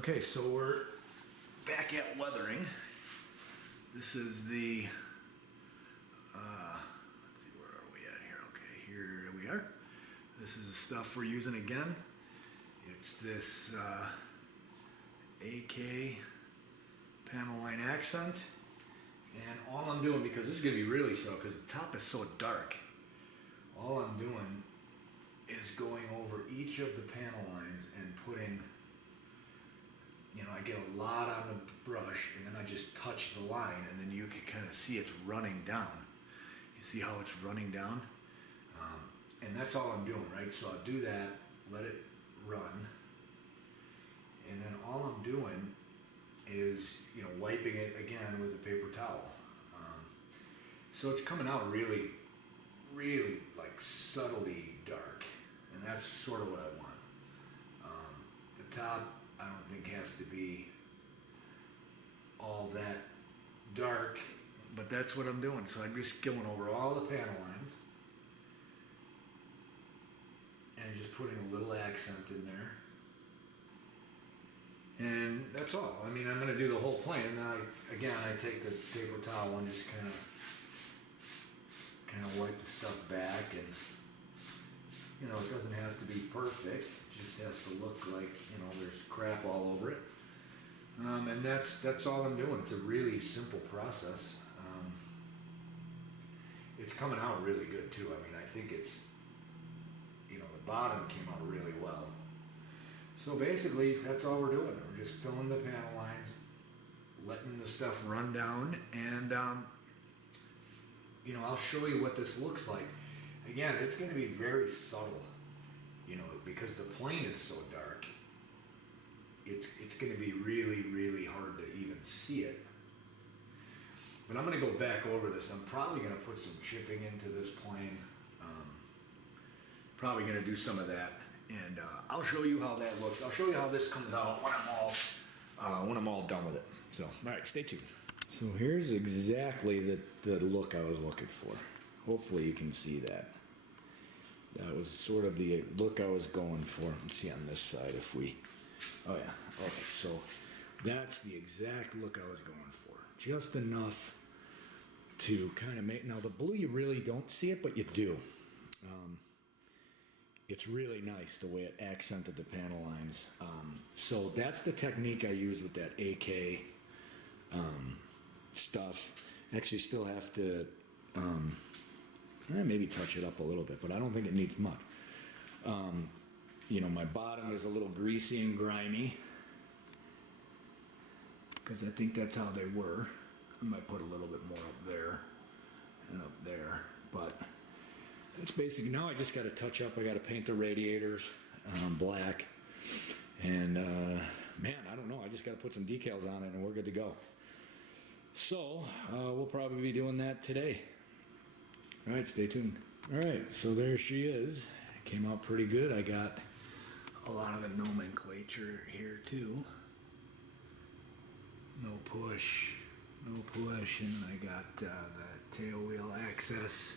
Okay, so we're back at weathering. This is the, let's see, where are we at here? Okay, here we are. This is the stuff we're using again. It's this AK panel line accent. And all I'm doing, because this is gonna be really slow, because the top is so dark, all I'm doing is going over each of the panel lines and putting, you know, I get a lot on the brush and then I just touch the line and then you can kind of see it's running down. You see how it's running down? And that's all I'm doing, right? So I'll do that, let it run, and then all I'm doing is, you know, wiping it again with a paper towel. So it's coming out really, really like subtly dark, and that's sort of what I want. The top, I don't think has to be all that dark, but that's what I'm doing. So I'm just going over all the panel lines and just putting a little accent in there. And that's all. I mean, I'm gonna do the whole plane. And again, I take the paper towel and just kind of wipe the stuff back, and you know, it doesn't have to be perfect. It just has to look like, you know, there's crap all over it. And that's all I'm doing. It's a really simple process. It's coming out really good too. I mean, I think it's, you know, the bottom came out really well. So basically, that's all we're doing. We're just filling the panel lines, letting the stuff run down, and you know, I'll show you what this looks like. Again, it's going to be very subtle, you know, because the plane is so dark. It's going to be really, really hard to even see it. But I'm going to go back over this. I'm probably going to put some chipping into this plane. Probably going to do some of that, and I'll show you how that looks. I'll show you how this comes out when I'm all done with it. So, all right, stay tuned. So here's exactly the look I was looking for. Hopefully you can see that. That was sort of the look I was going for. Let's see on this side if we, oh yeah, okay, so that's the exact look I was going for. Just enough to kind of make, now the blue you really don't see it, but you do. It's really nice the way it accented the panel lines. So that's the technique I use with that AK stuff. Actually still have to maybe touch it up a little bit, but I don't think it needs much. You know, my bottom is a little greasy and grimy because I think that's how they were. I might put a little bit more up there and up there, but it's basically, now I just got to touch up. I got to paint the radiators black, and man, I don't know, I just got to put some decals on it and we're good to go. So we'll probably be doing that today. All right, stay tuned. All right, so there she is. It came out pretty good. I got a lot of the nomenclature here too. No push, and I got the tail wheel access.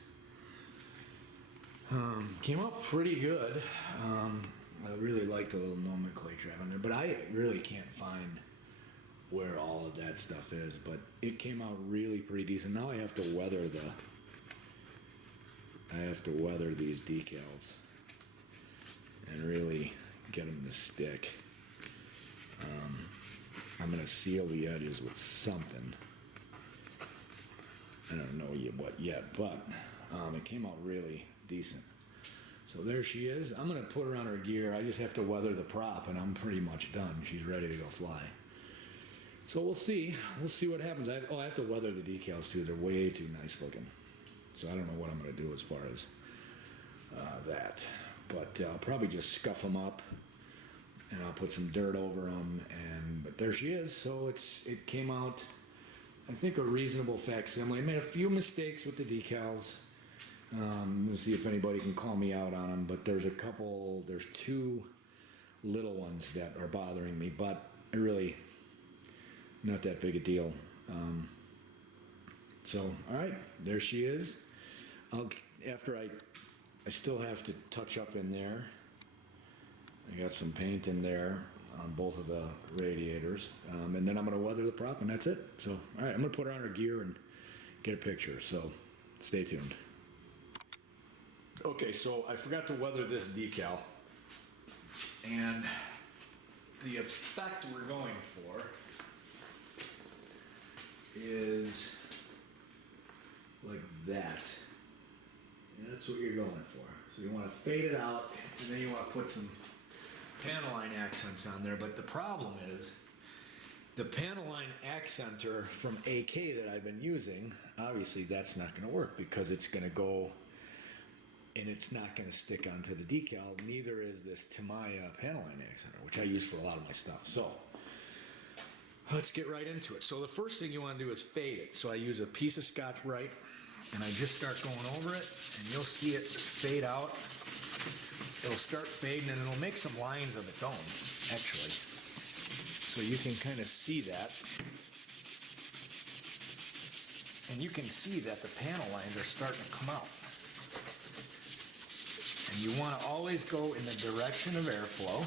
Came out pretty good. I really like the little nomenclature on there, but I really can't find where all of that stuff is, but it came out really pretty decent. Now I have to weather these decals and really get them to stick. I'm gonna seal the edges with something. I don't know what yet, but it came out really decent. So there she is. I'm gonna put her on her gear. I just have to weather the prop and I'm pretty much done. She's ready to go fly. So we'll see what happens. I have to weather the decals too. They're way too nice looking. So I don't know what I'm gonna do as far as that. But I'll probably just scuff them up and I'll put some dirt over them. But there she is. So it came out, I think, a reasonable facsimile. I made a few mistakes with the decals. Let's see if anybody can call me out on them, but there's two little ones that are bothering me, but not that big a deal. So, all right, there she is. After I still have to touch up in there. I got some paint in there. on both of the radiators. And then I'm gonna weather the prop and that's it. So, all right, I'm gonna put her on her gear and get a picture, so stay tuned. Okay, so I forgot to weather this decal. And the effect we're going for is like that. And that's what you're going for. So you want to fade it out, and then you want to put some Panaline accents on there. But the problem is, the Panaline accenter from AK that I've been using, obviously that's not going to work because it's going to go and it's not going to stick onto the decal. Neither is this Tamiya Panaline accenter, which I use for a lot of my stuff. So let's get right into it. So the first thing you want to do is fade it. So I use a piece of Scotch-Brite and I just start going over it, and you'll see it fade out. It'll start fading and it'll make some lines of its own, actually. So you can kind of see that. And you can see that the panel lines are starting to come out. And you want to always go in the direction of airflow.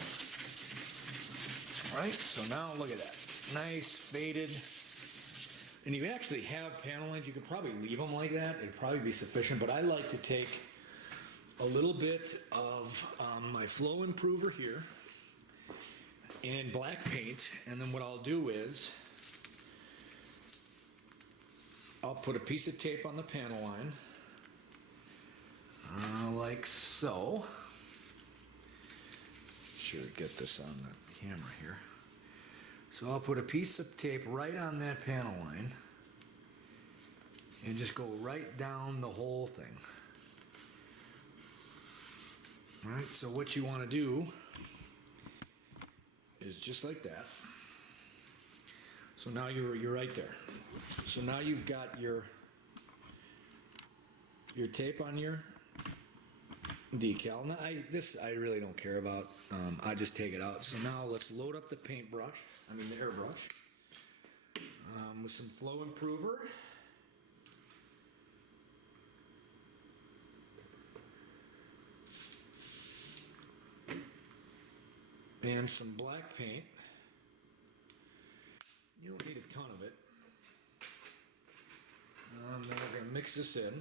Right? So now look at that. Nice faded. And you actually have panel lines. You could probably leave them like that. It'd probably be sufficient. But I like to take a little bit of my flow improver here and black paint. And then what I'll do is I'll put a piece of tape on the panel line. Like so. Sure, get this on the camera here. So I'll put a piece of tape right on that panel line and just go right down the whole thing. All right, so what you want to do is just like that. So now you're right there. So now you've got your tape on your decal. Now I really don't care about. I just take it out. So now let's load up the paintbrush. The airbrush with some flow improver. And some black paint. You don't need a ton of it. Then we're going to mix this in.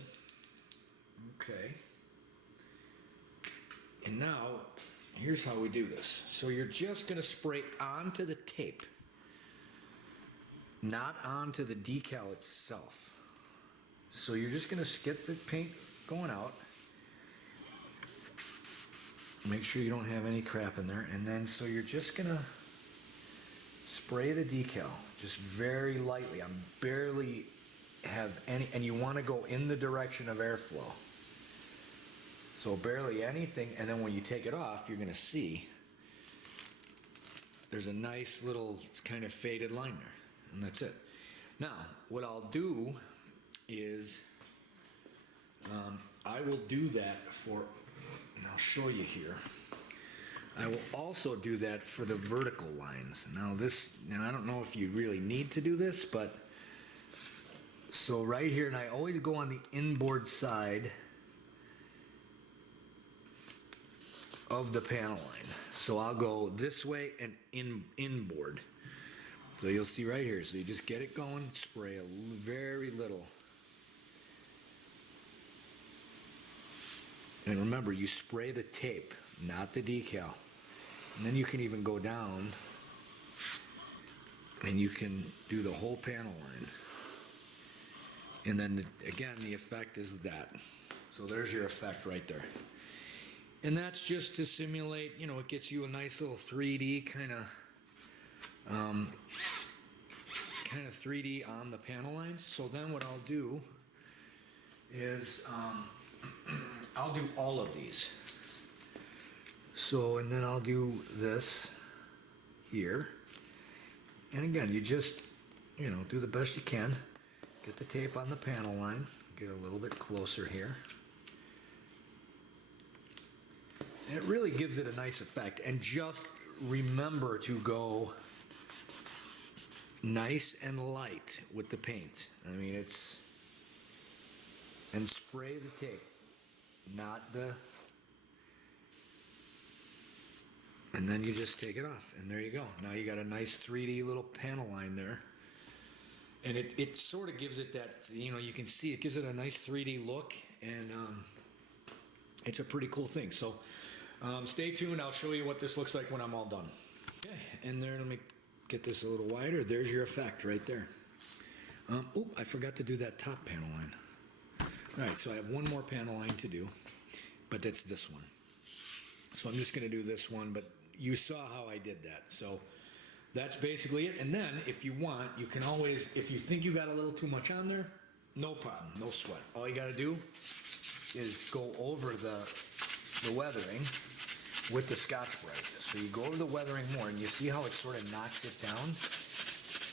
Okay. And now, here's how we do this. So you're just going to spray onto the tape, not onto the decal itself. So you're just going to get the paint going out. Make sure you don't have any crap in there. And then, so you're just going to spray the decal, just very lightly. I'm barely have any, and you want to go in the direction of airflow. So barely anything, and then when you take it off, you're going to see there's a nice little kind of faded line there, and that's it. Now, what I'll do is I will do that for, and I'll show you here. I will also do that for the vertical lines. Now I don't know if you really need to do this, but so right here, and I always go on the inboard side of the panel line. So I'll go this way and inboard. So you'll see right here. So you just get it going, spray very little. And remember, you spray the tape, not the decal. And then you can even go down and you can do the whole panel line. And then again, the effect is that. So there's your effect right there. And that's just to simulate, it gets you a nice little 3D kind of 3D on the panel lines. So then what I'll do is I'll do all of these. So, and then I'll do this here. And again, you just, do the best you can. Get the tape on the panel line. Get a little bit closer here. And it really gives it a nice effect. And just remember to go nice and light with the paint. And spray the tape, not the And then you just take it off, and there you go. Now you got a nice 3D little panel line there. And it sort of gives it that, you know, you can see it gives it a nice 3D look, and it's a pretty cool thing. So stay tuned. I'll show you what this looks like when I'm all done. Okay, and there, let me get this a little wider. There's your effect right there. Oh, I forgot to do that top panel line. All right, so I have one more panel line to do, but that's this one. So I'm just going to do this one, but you saw how I did that. So that's basically it. And then if you want, you can always, if you think you got a little too much on there, no problem, no sweat. All you got to do is go over the weathering with the Scotch-Brite. So you go over the weathering more, and you see how it sort of knocks it down,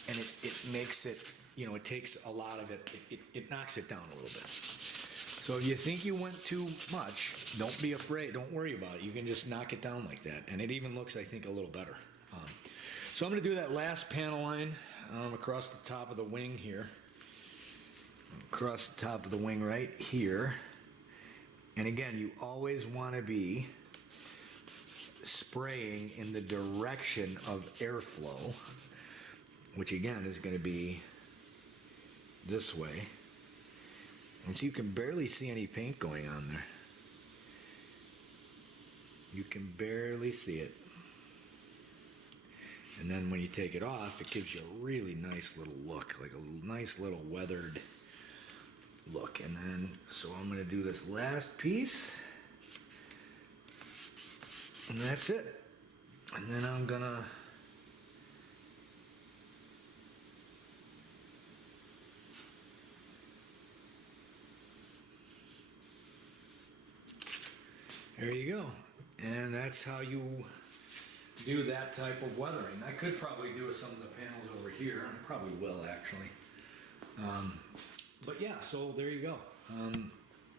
and it makes it, you know, it takes a lot of it, it knocks it down a little bit. So if you think you went too much, don't be afraid, don't worry about it. You can just knock it down like that, and it even looks, I think, a little better. So I'm going to do that last panel line across the top of the wing here. Across the top of the wing right here. And again, you always want to be spraying in the direction of airflow, which again is going to be this way. And so you can barely see any paint going on there. You can barely see it. And then when you take it off, it gives you a really nice little look, like a nice little weathered look. And then, so I'm going to do this last piece. And that's it. And then I'm going to there you go. And that's how you do that type of weathering. I could probably do some of the panels over here. I probably will, actually. But yeah, so there you go.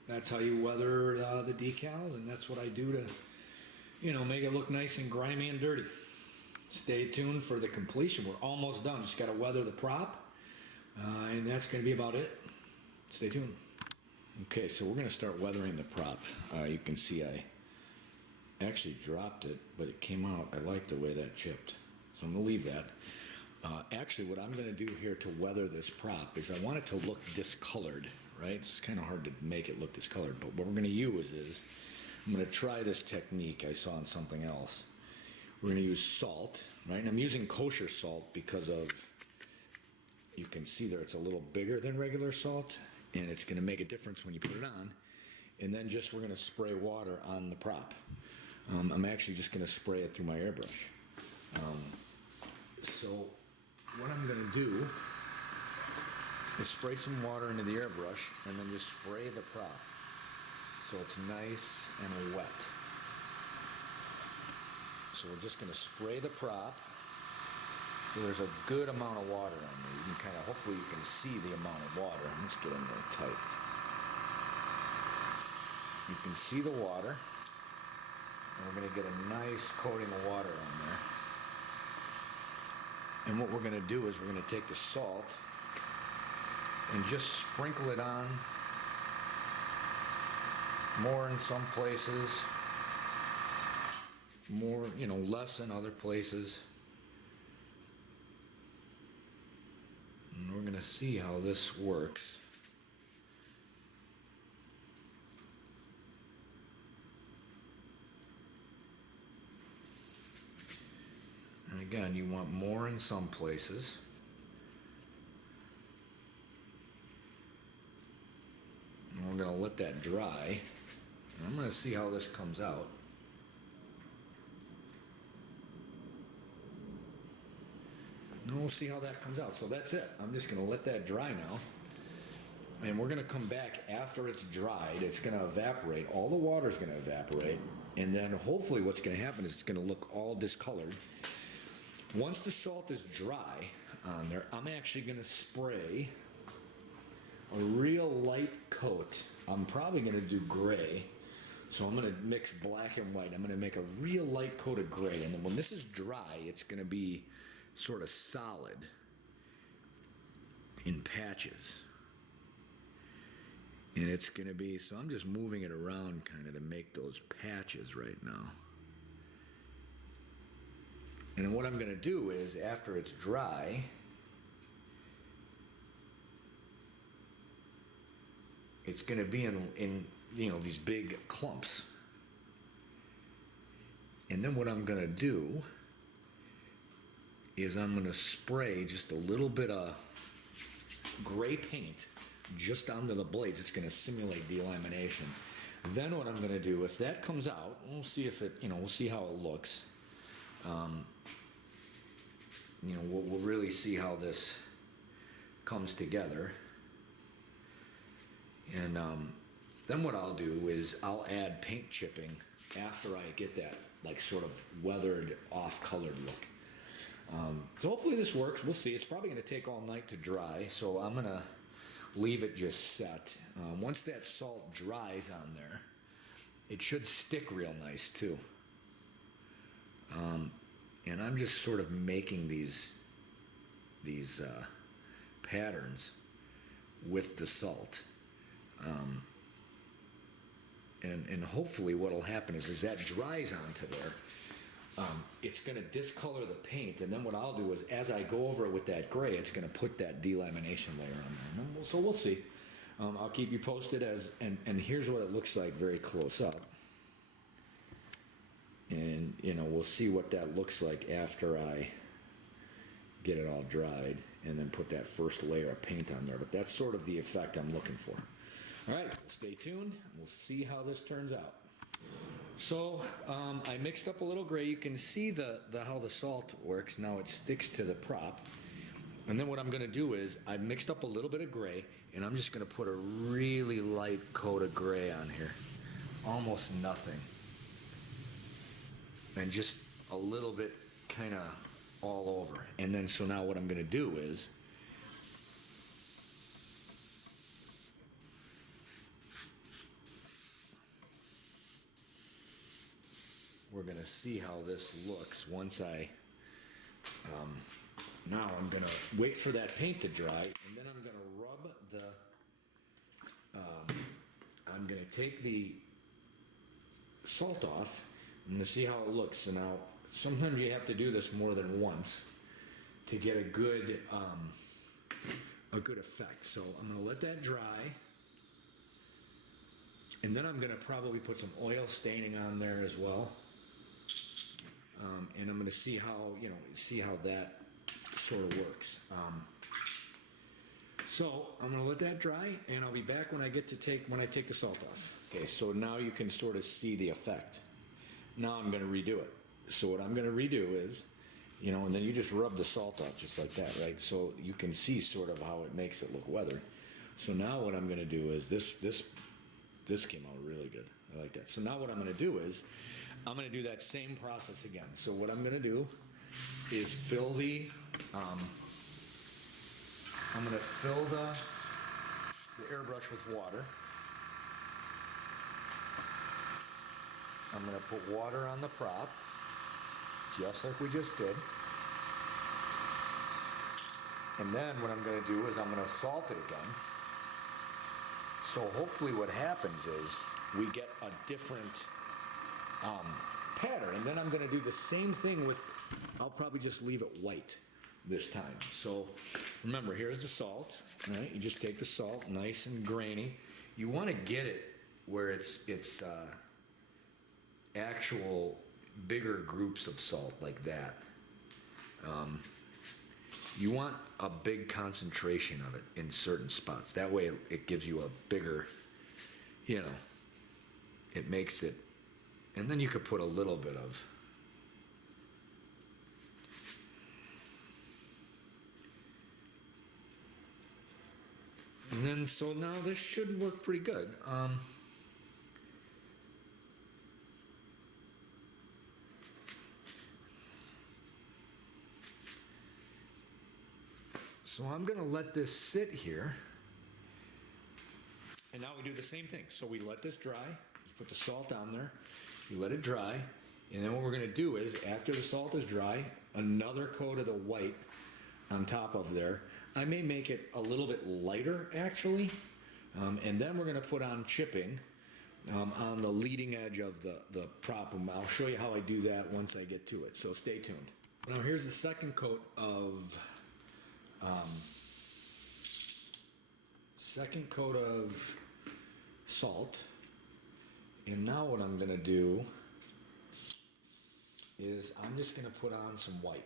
That's how you weather the decals, and that's what I do to, you know, make it look nice and grimy and dirty. Stay tuned for the completion. We're almost done. Just got to weather the prop, and that's going to be about it. Stay tuned. Okay, so we're going to start weathering the prop. You can see I actually dropped it, but it came out. I like the way that chipped, so I'm going to leave that. Actually, what I'm going to do here to weather this prop is I want it to look discolored, right? It's kind of hard to make it look discolored, but what we're going to use is, I'm going to try this technique I saw on something else. We're going to use salt, right? And I'm using kosher salt because of, you can see there it's a little bigger than regular salt, and it's going to make a difference when you put it on. And then just we're going to spray water on the prop. I'm actually just going to spray it through my airbrush. So what I'm going to do is spray some water into the airbrush and then just spray the prop so it's nice and wet. So we're just going to spray the prop. So there's a good amount of water on there. You can kind of, hopefully you can see the amount of water. Let's get in there tight. You can see the water. And we're going to get a nice coating of water on there. And what we're going to do is we're going to take the salt and just sprinkle it on, more in some places, more, you know, less in other places. And we're going to see how this works. And again, you want more in some places. And we're going to let that dry. And I'm going to see how this comes out. And we'll see how that comes out. So that's it. I'm just going to let that dry now. And we're going to come back after it's dried. It's going to evaporate. All the water's going to evaporate. And then hopefully what's going to happen is it's going to look all discolored. Once the salt is dry on there, I'm actually going to spray a real light coat. I'm probably going to do gray. So I'm going to mix black and white. I'm going to make a real light coat of gray. And then when this is dry, it's going to be sort of solid in patches. And it's going to be, so I'm just moving it around kind of to make those patches right now. And then what I'm gonna do is, after it's dry, it's gonna be in you know, these big clumps. And then what I'm gonna do is I'm gonna spray just a little bit of gray paint just onto the blades. It's gonna simulate delamination. Then what I'm gonna do, if that comes out, we'll see if it, you know, we'll see how it looks. You know, we'll really see how this comes together. And then what I'll do is I'll add paint chipping after I get that like sort of weathered, off-colored look. So hopefully this works. We'll see. It's probably going to take all night to dry, so I'm going to leave it just set. Once that salt dries on there, it should stick real nice too. And I'm just sort of making these patterns with the salt. And hopefully what'll happen is that dries onto there, it's going to discolor the paint, and then what I'll do is, as I go over it with that gray, it's going to put that delamination layer on there. So we'll see. I'll keep you posted and here's what it looks like very close up. And, you know, we'll see what that looks like after I get it all dried and then put that first layer of paint on there. But that's sort of the effect I'm looking for. All right, stay tuned. We'll see how this turns out. So I mixed up a little gray. You can see how the salt works. Now it sticks to the prop. And then what I'm going to do is I mixed up a little bit of gray, and I'm just going to put a really light coat of gray on here. Almost nothing. And just a little bit kind of all over. And then so now what I'm going to do is we're going to see how this looks once I, now I'm going to wait for that paint to dry, and then I'm going to rub the, I'm going to take the salt off. I'm going to see how it looks. So now, sometimes you have to do this more than once to get a good effect. So I'm going to let that dry. And then I'm going to probably put some oil staining on there as well. And I'm going to see how, you know, see how that sort of works. So I'm going to let that dry, and I'll be back when I take the salt off. Okay, so now you can sort of see the effect. Now I'm going to redo it. So what I'm going to redo is, you know, and then you just rub the salt off just like that, right? So you can see sort of how it makes it look weathered. So now what I'm going to do is this came out really good. I like that. So now what I'm going to do is I'm going to do that same process again. So what I'm going to do is fill the I'm going to fill the airbrush with water. I'm going to put water on the prop, just like we just did. And then what I'm going to do is I'm going to salt it again. So hopefully what happens is we get a different pattern. And then I'm going to do the same thing with, I'll probably just leave it white this time. So remember, here's the salt, right? You just take the salt, nice and grainy. You want to get it where it's actual bigger groups of salt like that. You want a big concentration of it in certain spots. That way it gives you a bigger, you know, it makes it, and then you could put a little bit of, and then so now this should work pretty good. So I'm going to let this sit here. And now we do the same thing. So we let this dry. You put the salt on there. You let it dry. And then what we're going to do is, after the salt is dry, another coat of the white on top of there. I may make it a little bit lighter, actually. And then we're going to put on chipping on the leading edge of the prop. I'll show you how I do that once I get to it. So stay tuned. Now here's the second coat of salt. And now what I'm gonna do is I'm just gonna put on some white.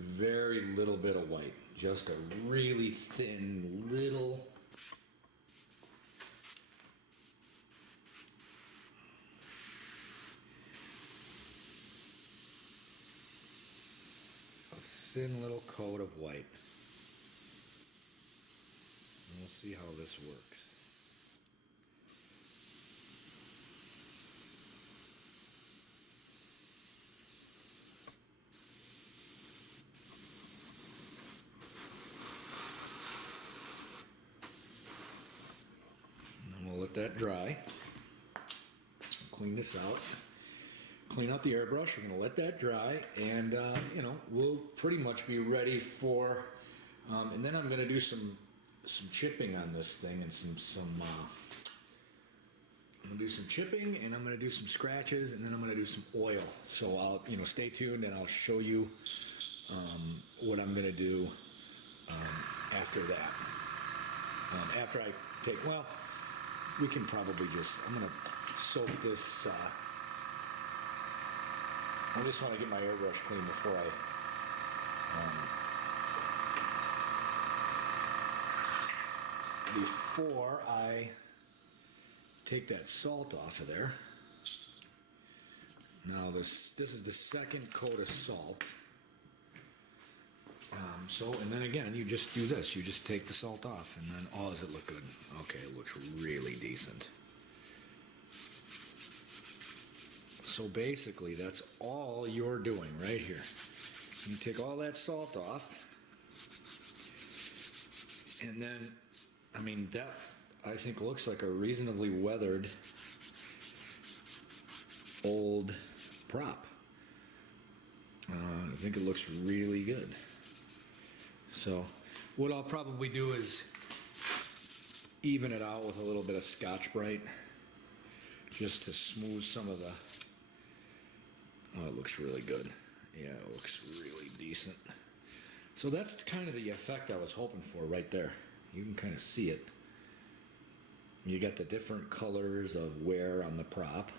Very little bit of white, just a really thin little coat of white. And we'll see how this works. And we'll let that dry. Clean this out. Clean out the airbrush. We're going to let that dry, and you know, we'll pretty much be ready for. And then I'm going to do some chipping on this thing, and I'm going to do some chipping, and I'm going to do some scratches, and then I'm going to do some oil. So I'll, you know, stay tuned, and I'll show you what I'm going to do after that. After I take, well, we can probably just. I'm going to soak this. I just want to get my airbrush clean before I take that salt off of there. Now this is the second coat of salt. And then again, you just do this. You just take the salt off, and then, oh, does it look good? Okay, it looks really decent. So basically, that's all you're doing right here. You take all that salt off, and then, I mean, that I think looks like a reasonably weathered old prop. I think it looks really good. So what I'll probably do is even it out with a little bit of Scotch-Brite just to smooth some of the. Oh, it looks really good. Yeah, it looks really decent. So that's kind of the effect I was hoping for right there. You can kind of see it. You got the different colors of wear on the prop.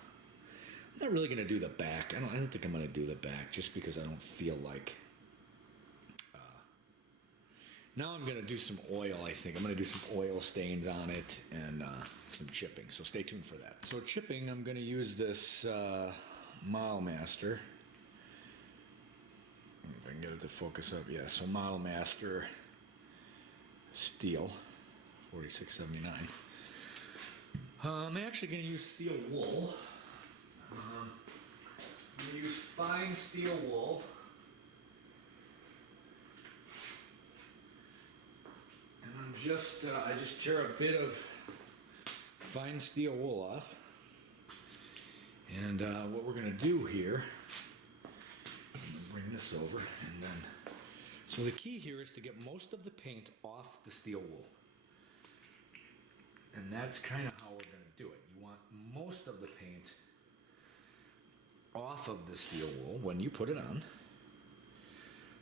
I'm not really going to do the back. I don't think I'm going to do the back just because I don't feel like. Now I'm going to do some oil, I think. I'm going to do some oil stains on it and some chipping. So stay tuned for that. So chipping, I'm going to use this Model Master. If I can get it to focus up. Yeah, so Model Master steel, 4679. I'm actually going to use steel wool. I'm going to use fine steel wool. And I just tear a bit of fine steel wool off. And what we're going to do here, I'm going to bring this over, and then, so the key here is to get most of the paint off the steel wool. And that's kind of how we're going to do it. You want most of the paint off of the steel wool when you put it on.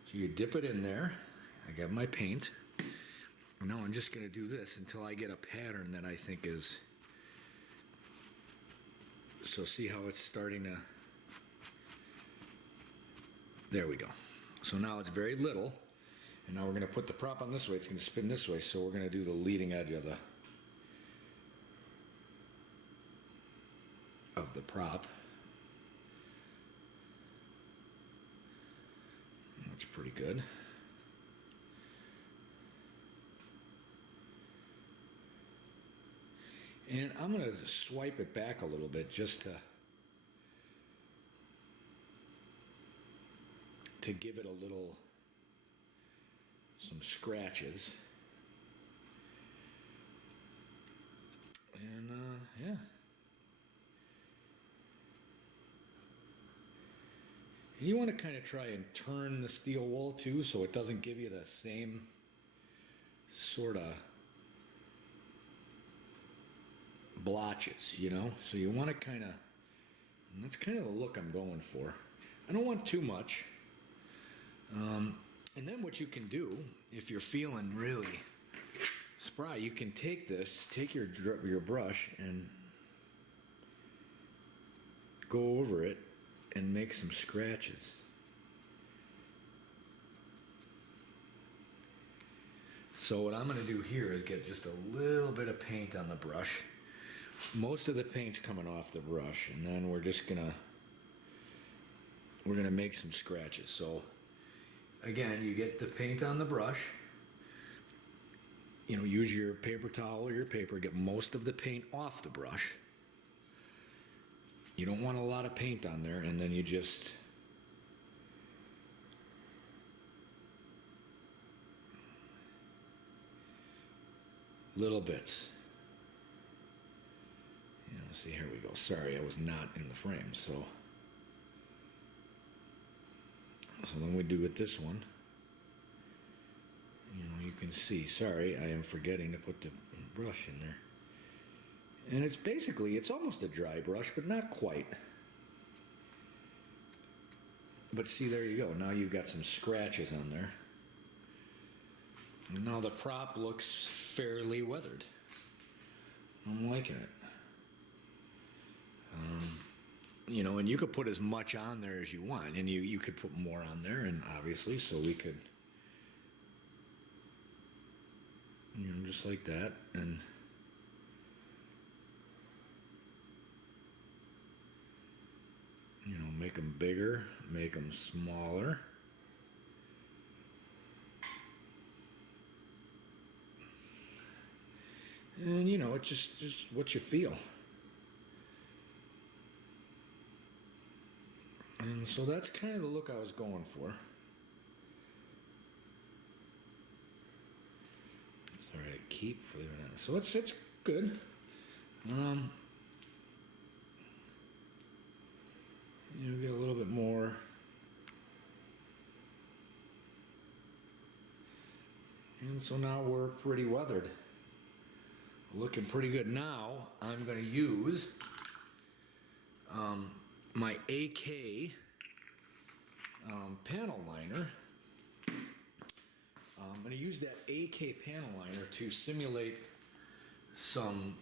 So you dip it in there. I got my paint. And now I'm just going to do this until I get a pattern that I think is. So see how it's starting to. There we go. So now it's very little. And now we're going to put the prop on this way. It's going to spin this way. So we're going to do the leading edge of the prop. That's pretty good. And I'm going to swipe it back a little bit just to give it a little, some scratches. And yeah. You want to kind of try and turn the steel wool too so it doesn't give you the same sort of blotches, you know? So you want to kind of And that's kind of the look I'm going for. I don't want too much. And then what you can do, if you're feeling really spry, you can take your brush and go over it and make some scratches. So what I'm going to do here is get just a little bit of paint on the brush. Most of the paint's coming off the brush, and then we're gonna make some scratches. So again, you get the paint on the brush. You know, use your paper towel or your paper, get most of the paint off the brush. You don't want a lot of paint on there, and then you just little bits. You know, see, here we go. Sorry, I was not in the frame, so then we do with this one. You know, you can see, sorry, I am forgetting to put the brush in there. And it's almost a dry brush, but not quite. But see, there you go. Now you've got some scratches on there. And now the prop looks fairly weathered. I'm liking it. You know, and you could put as much on there as you want, and you could put more on there, and obviously, so we could, you know, just like that, and you know, make them bigger, make them smaller. And you know, it's just what you feel. And so that's kind of the look I was going for. Sorry, I keep leaving it. So it's good. You know, get a little bit more. And so now we're pretty weathered. Looking pretty good. Now I'm going to use my AK panel liner. I'm going to use that AK panel liner to simulate some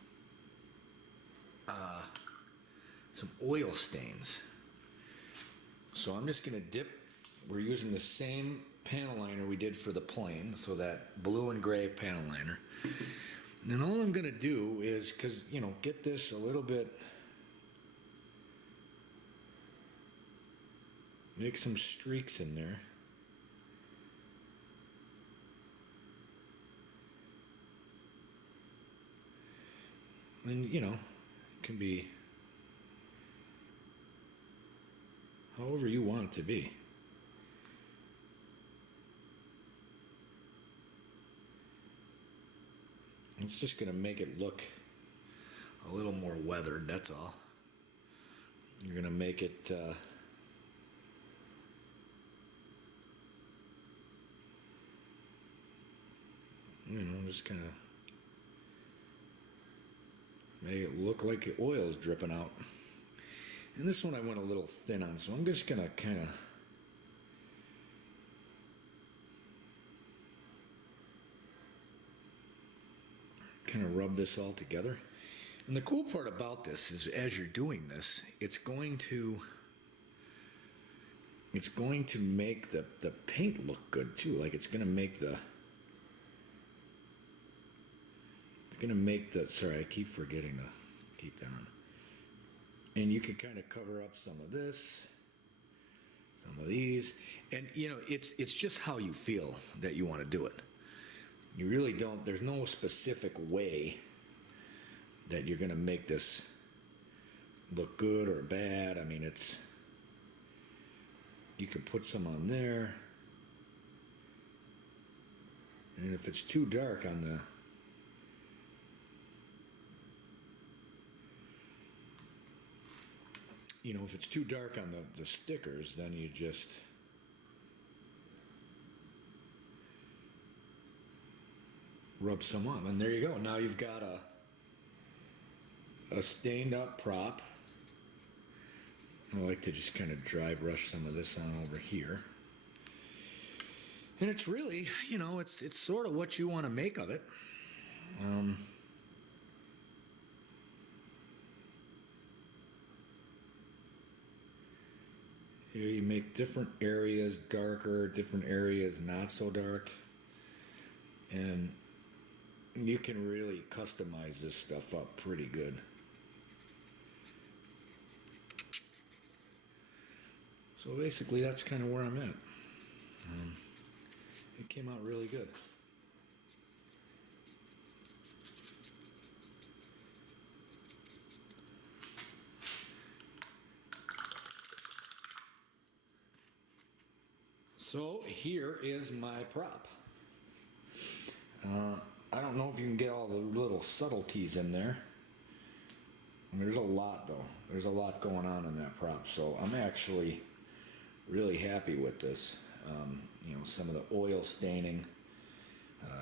oil stains. So I'm just going to dip. We're using the same panel liner we did for the plane, so that blue and gray panel liner. And then all I'm going to do is, because, you know, get this a little bit, make some streaks in there. And, you know, it can be however you want it to be. It's just going to make it look a little more weathered, that's all. You're going to make it you know, just kind of make it look like the oil is dripping out. And this one I went a little thin on, so I'm just going to kind of rub this all together. And the cool part about this is, as you're doing this, it's going to make the paint look good too. Like it's going to make sorry, I keep forgetting to keep that on. And you can kind of cover up some of this, some of these, and you know, it's just how you feel that you want to do it. You really don't, there's no specific way that you're going to make this look good or bad. I mean, you can put some on there. And if it's too dark on the, you know, if it's too dark on the stickers, then you just rub some on, and there you go. Now you've got a stained up prop I like to just kind of dry brush some of this on over here. And it's really, you know, it's sort of what you want to make of it. Here you make different areas darker, different areas not so dark. And you can really customize this stuff up pretty good. So basically that's kind of where I'm at. It came out really good. So here is my prop. I don't know if you can get all the little subtleties in there. I mean, there's a lot though. There's a lot going on in that prop. So I'm actually really happy with this. You know, some of the oil staining.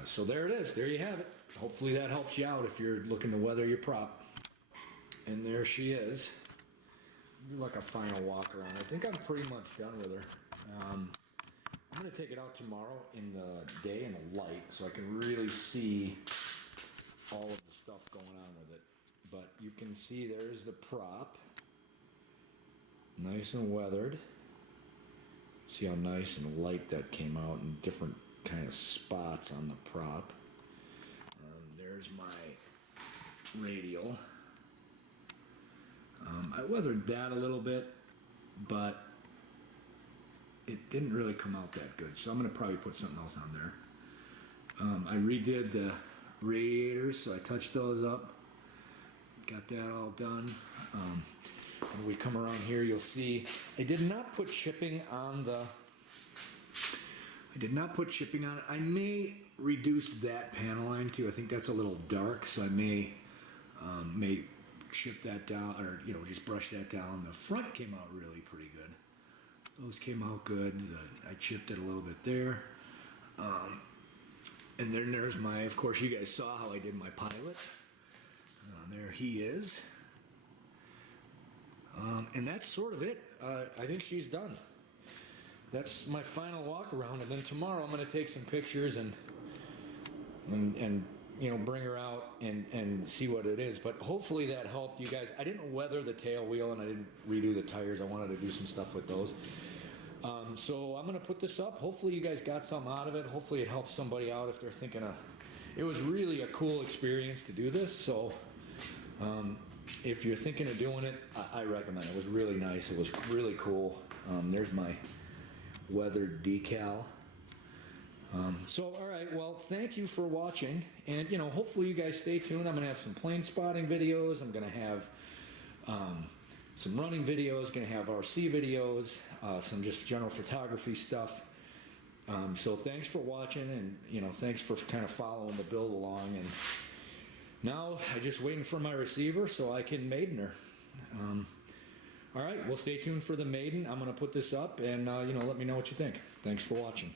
So there it is. There you have it. Hopefully that helps you out if you're looking to weather your prop. And there she is. Do like a final walk around. I think I'm pretty much done with her. I'm going to take it out tomorrow in the day in the light so I can really see all of the stuff going on with it. But you can see there's the prop. Nice and weathered. See how nice and light that came out in different kind of spots on the prop. There's my radial. I weathered that a little bit, but it didn't really come out that good, so I'm going to probably put something else on there. I redid the radiators, so I touched those up. Got that all done. When we come around here, you'll see I did not put shipping on the... I did not put shipping on it. I may reduce that panel line too. I think that's a little dark, so I may chip that down, or you know, just brush that down. The front came out really pretty good. Those came out good. I chipped it a little bit there. And then there's my, of course, you guys saw how I did my pilot. There he is. And that's sort of it. I think she's done. That's my final walk around, and then tomorrow I'm going to take some pictures and you know, bring her out and see what it is. But hopefully that helped you guys. I didn't weather the tail wheel and I didn't redo the tires. I wanted to do some stuff with those. So I'm going to put this up. Hopefully you guys got something out of it. Hopefully it helps somebody out if they're thinking of... It was really a cool experience to do this. So if you're thinking of doing it, I recommend it. It was really nice. It was really cool. There's my weathered decal. So, all right, well, thank you for watching, and, you know, hopefully you guys stay tuned. I'm going to have some plane spotting videos. I'm going to have some running videos, going to have RC videos, some just general photography stuff. So thanks for watching, and, you know, thanks for kind of following the build along. And now I'm just waiting for my receiver so I can maiden her. All right, well, stay tuned for the maiden. I'm going to put this up, and, you know, let me know what you think. Thanks for watching.